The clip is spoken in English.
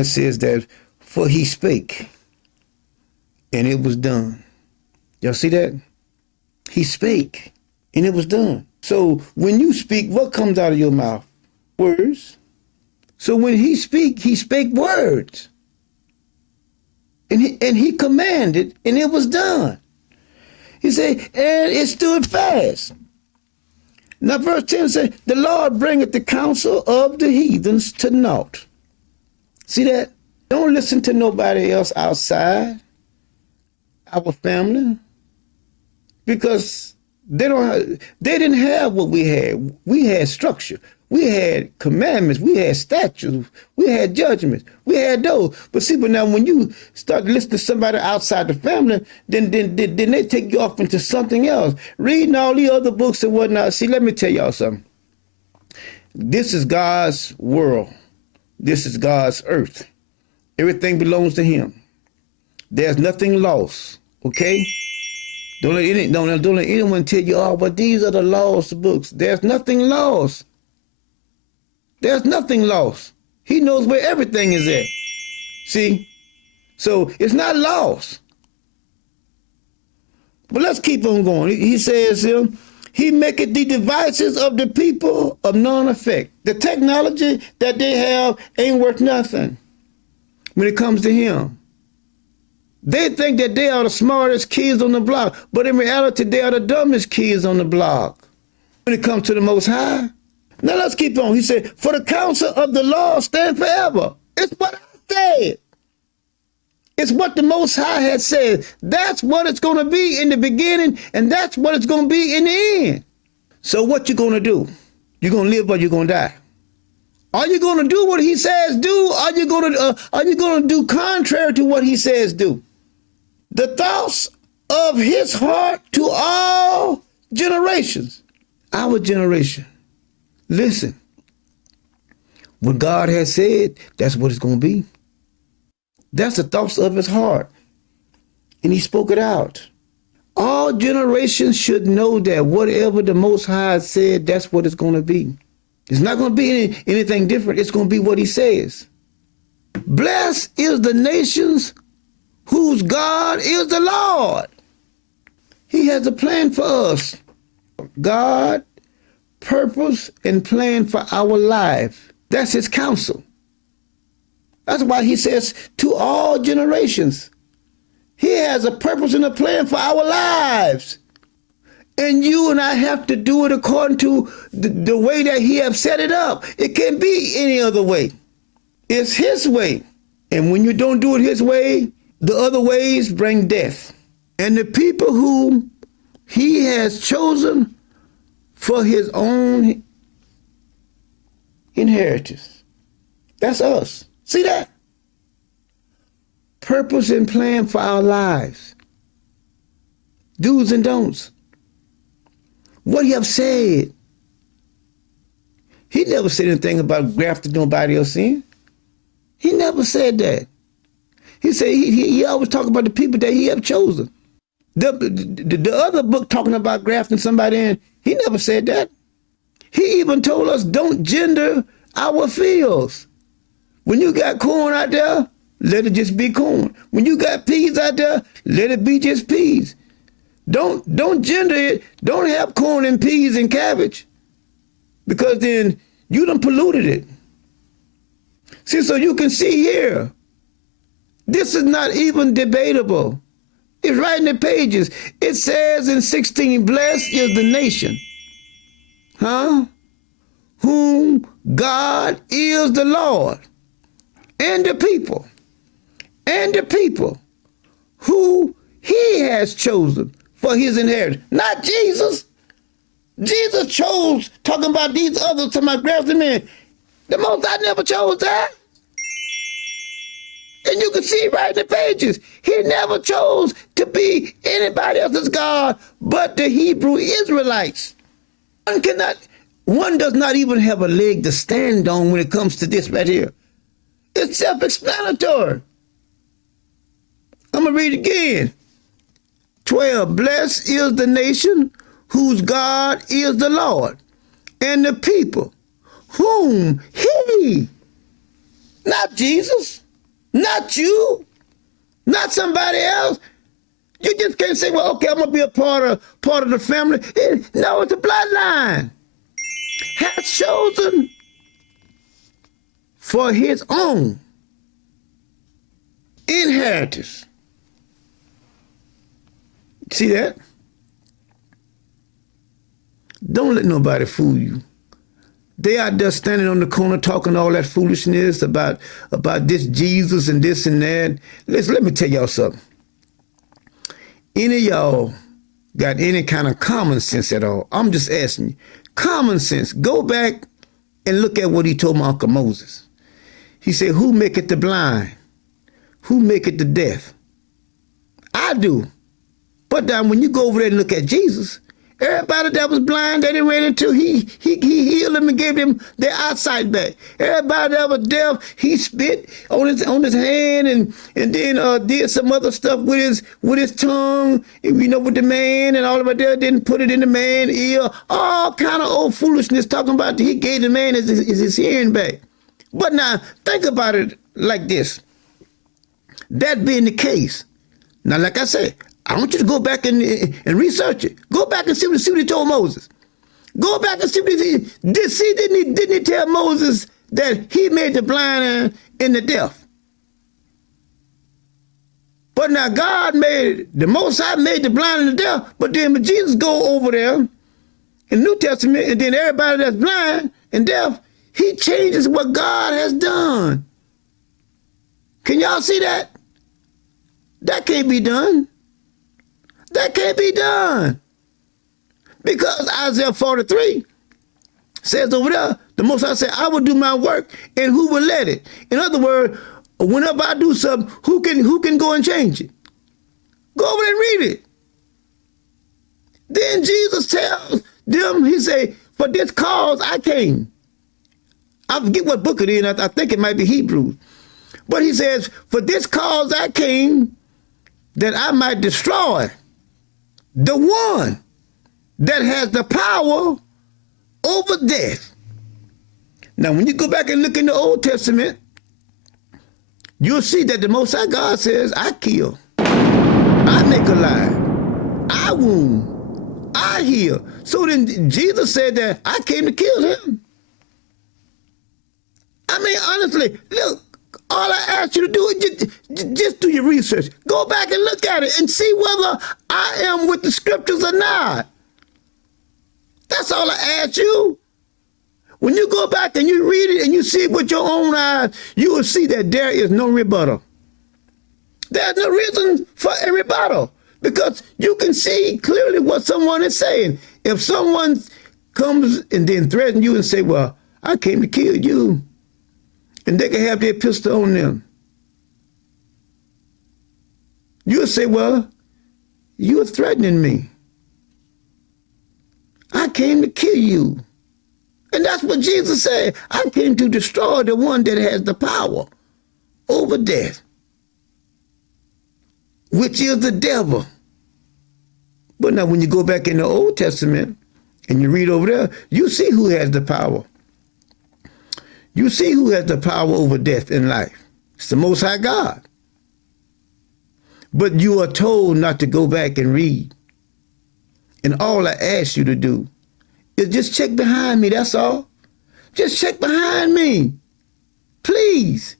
It says that, for he spake, and it was done. Y'all see that? He spake, and it was done. So when you speak, what comes out of your mouth? Words. So when he spake words. And he commanded, and it was done. He said, and it stood fast. Now verse 10 says, the Lord bringeth the counsel of the heathens to naught. See that? Don't listen to nobody else outside our family, because they didn't have what we had. We had structure. We had commandments. We had statutes. We had judgments. We had those. But see, but now when you start listening to somebody outside the family, then they take you off into something else. Reading all the other books and whatnot. See, let me tell y'all something. This is God's world. This is God's earth. Everything belongs to him. There's nothing lost, okay? Don't let anyone tell you, oh, but these are the lost books. There's nothing lost. There's nothing lost. He knows where everything is at. See? So it's not lost. But let's keep on going. He says, he maketh the devices of the people of none effect. The technology that they have ain't worth nothing when it comes to him. They think that they are the smartest kids on the block, but in reality, they are the dumbest kids on the block when it comes to the Most High. Now let's keep on. He said, for the counsel of the law stand forever. It's what I said. It's what the Most High had said. That's what it's going to be in the beginning, and that's what it's going to be in the end. So what you going to do? You're going to live or you're going to die. Are you going to do what he says do? Are you going to do contrary to what he says do? The thoughts of his heart to all generations. Our generation. Listen. What God has said, that's what it's going to be. That's the thoughts of his heart. And he spoke it out. All generations should know that whatever the Most High said, that's what it's going to be. It's not going to be anything different. It's going to be what he says. Blessed is the nations whose God is the Lord. He has a plan for us. God, purpose, and plan for our life. That's his counsel. That's why he says to all generations. He has a purpose and a plan for our lives. And you and I have to do it according to the way that he has set it up. It can't be any other way. It's his way. And when you don't do it his way, the other ways bring death. And the people whom he has chosen for his own inheritance. That's us. See that? Purpose and plan for our lives. Do's and don'ts. What he have said. He never said anything about grafting nobody else in. He never said that. He said he always talk about the people that he have chosen. The other book talking about grafting somebody in, he never said that. He even told us don't gender our fields. When you got corn out there, let it just be corn. When you got peas out there, let it be just peas. Don't gender it. Don't have corn and peas and cabbage, because then you done polluted it. See, so you can see here, this is not even debatable. It's right in the pages. It says in 16, blessed is the nation, whom God is the Lord, and the people who he has chosen for his inheritance. Not Jesus. Jesus chose, talking about these others, to my grafted men. The Most High never chose that. And you can see right in the pages, he never chose to be anybody else's God but the Hebrew Israelites. One does not even have a leg to stand on when it comes to this right here. It's self-explanatory. I'm going to read it again. 12, blessed is the nation whose God is the Lord, and the people whom he, not Jesus, Not you, not somebody else. You just can't say, well, okay, I'm gonna be a part of the family. No, it's a bloodline. Has chosen for his own inheritance. See that? Don't let nobody fool you. They out there standing on the corner talking all that foolishness about this Jesus and this and that. Let me tell y'all something. Any of y'all got any kind of common sense at all? I'm just asking you. Common sense. Go back and look at what he told my Uncle Moses. He said, who maketh the blind? Who maketh the deaf? I do. But now when you go over there and look at Jesus, everybody that was blind that he ran into, he healed them and gave them their eyesight back. Everybody that was deaf, he spit on his hand and then did some other stuff with his tongue, with the man and all of it there, didn't put it in the man's ear. All kind of old foolishness talking about he gave the man his hearing back. But now think about it like this. That being the case, now like I said, I want you to go back and research it. Go back and see what he told Moses. Go back and see what didn't he tell Moses that he made the blind and the deaf? But now the Most High made the blind and the deaf, but then when Jesus go over there in the New Testament, and then everybody that's blind and deaf, he changes what God has done. Can y'all see that? That can't be done. That can't be done. Because Isaiah 43 says over there, the Most High said, I will do my work, and who will let it? In other words, whenever I do something, who can go and change it? Go over and read it. Then Jesus tells them, he said, for this cause I came. I forget what book it is, I think it might be Hebrews. But he says, for this cause I came, that I might destroy the one that has the power over death. Now, when you go back and look in the Old Testament, you'll see that the Most High God says, I kill, I make alive, I wound, I heal. So then Jesus said that I came to kill him. I mean, honestly, look, all I ask you to do is just do your research. Go back and look at it and see whether I am with the scriptures or not. That's all I ask you. When you go back and you read it and you see it with your own eyes, you will see that there is no rebuttal. There's no reason for a rebuttal because you can see clearly what someone is saying. If someone comes and then threatens you and say, well, I came to kill you, and they can have their pistol on them, you'll say, well, you're threatening me. I came to kill you. And that's what Jesus said. I came to destroy the one that has the power over death, which is the devil. But now when you go back in the Old Testament and you read over there, you see who has the power. You see who has the power over death and life. It's the Most High God. But you are told not to go back and read. And all I ask you to do is just check behind me, that's all. Just check behind me. Please.